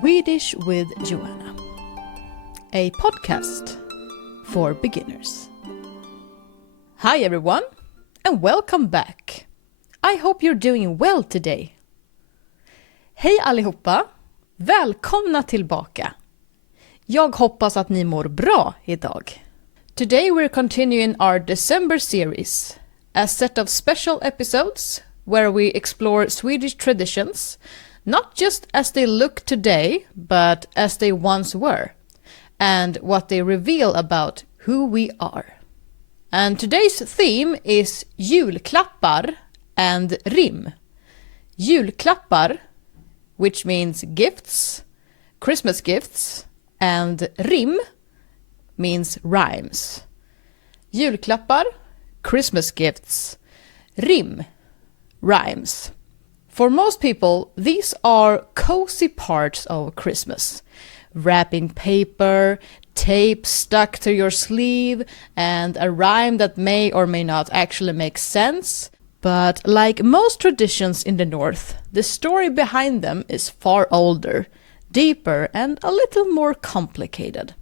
Swedish with Joanna, a podcast for beginners. Hi everyone, and welcome back. I hope you're doing well today. Hej allihopa, välkomna tillbaka. Jag hoppas att ni mår bra idag. Today we're continuing our December series, a set of special episodes where we explore Swedish traditions, not just as they look today, but as they once were, and what they reveal about who we are. And today's theme is Julklappar and rim. Julklappar, which means gifts, Christmas gifts, and rim means rhymes. Julklappar, Christmas gifts, rim, rhymes. For most people, these are cozy parts of Christmas. Wrapping paper, tape stuck to your sleeve, and a rhyme that may or may not actually make sense. But like most traditions in the North, the story behind them is far older, deeper, and a little more complicated.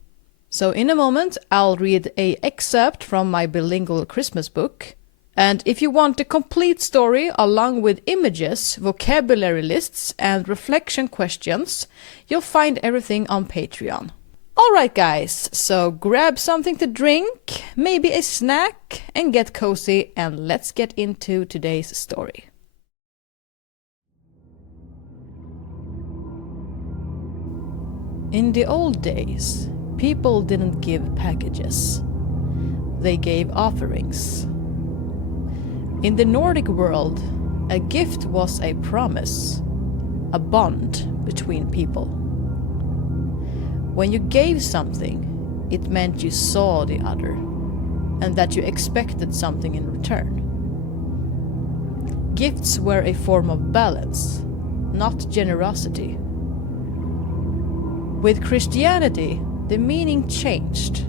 So in a moment, I'll read an excerpt from my bilingual Christmas book. And if you want the complete story along with images, vocabulary lists, and reflection questions, you'll find everything on Patreon. Alright guys, so grab something to drink, maybe a snack, and get cozy, and let's get into today's story. In the old days, people didn't give packages. They gave offerings. In the Nordic world, a gift was a promise, a bond between people. When you gave something, it meant you saw the other, and that you expected something in return. Gifts were a form of balance, not generosity. With Christianity, the meaning changed.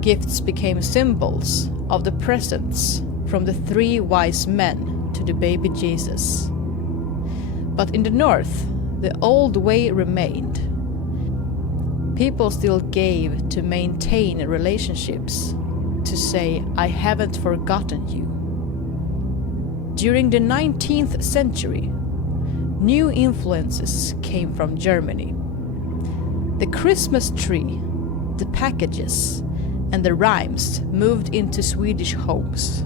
Gifts became symbols of the presents, from the 3 wise men to the baby Jesus. But in the North, the old way remained. People still gave to maintain relationships, to say, I haven't forgotten you. During the 19th century, new influences came from Germany. The Christmas tree, the packages, and the rhymes moved into Swedish homes.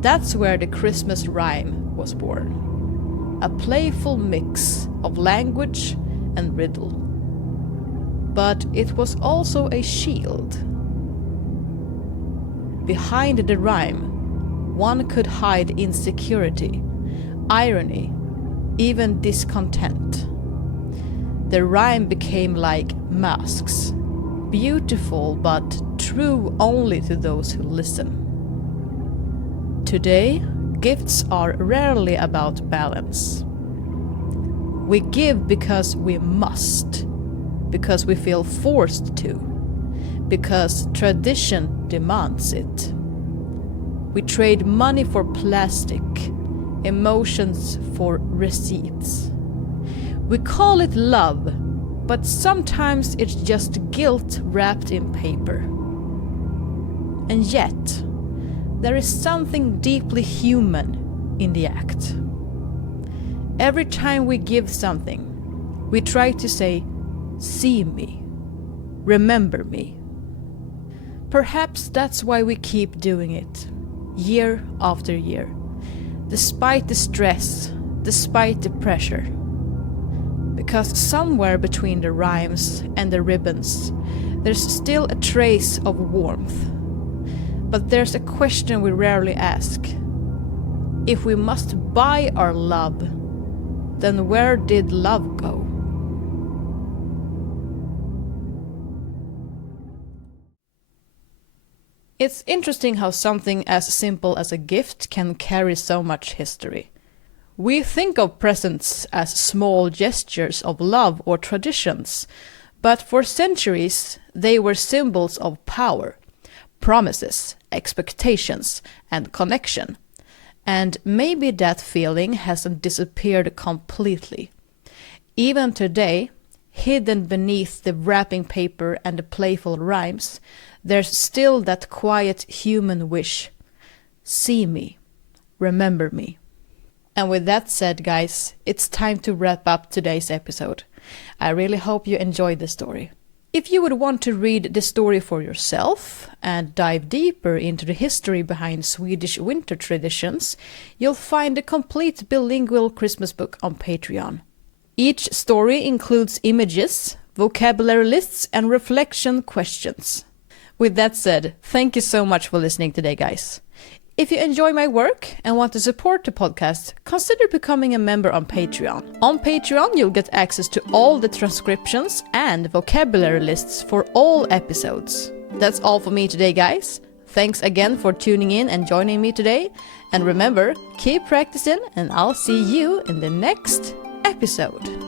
That's where the Christmas rhyme was born, a playful mix of language and riddle. But it was also a shield. Behind the rhyme, one could hide insecurity, irony, even discontent. The rhyme became like masks, beautiful but true only to those who listen. Today, gifts are rarely about balance. We give because we must, because we feel forced to, because tradition demands it. We trade money for plastic, emotions for receipts. We call it love, but sometimes it's just guilt wrapped in paper. And yet, there is something deeply human in the act. Every time we give something, we try to say, see me, remember me. Perhaps that's why we keep doing it, year after year, despite the stress, despite the pressure. Because somewhere between the rhymes and the ribbons, there's still a trace of warmth. But there's a question we rarely ask. If we must buy our love, then where did love go? It's interesting how something as simple as a gift can carry so much history. We think of presents as small gestures of love or traditions, but for centuries they were symbols of power, promises, expectations, and connection. And maybe that feeling hasn't disappeared completely. Even today, hidden beneath the wrapping paper and the playful rhymes, there's still that quiet human wish. See me, remember me. And with that said, guys, it's time to wrap up today's episode. I really hope you enjoyed the story. If you would want to read the story for yourself and dive deeper into the history behind Swedish winter traditions, you'll find a complete bilingual Christmas book on Patreon. Each story includes images, vocabulary lists, and reflection questions. With that said, thank you so much for listening today, guys. If you enjoy my work and want to support the podcast, consider becoming a member on Patreon. On Patreon, you'll get access to all the transcriptions and vocabulary lists for all episodes. That's all for me today, guys. Thanks again for tuning in and joining me today. And remember, keep practicing, and I'll see you in the next episode.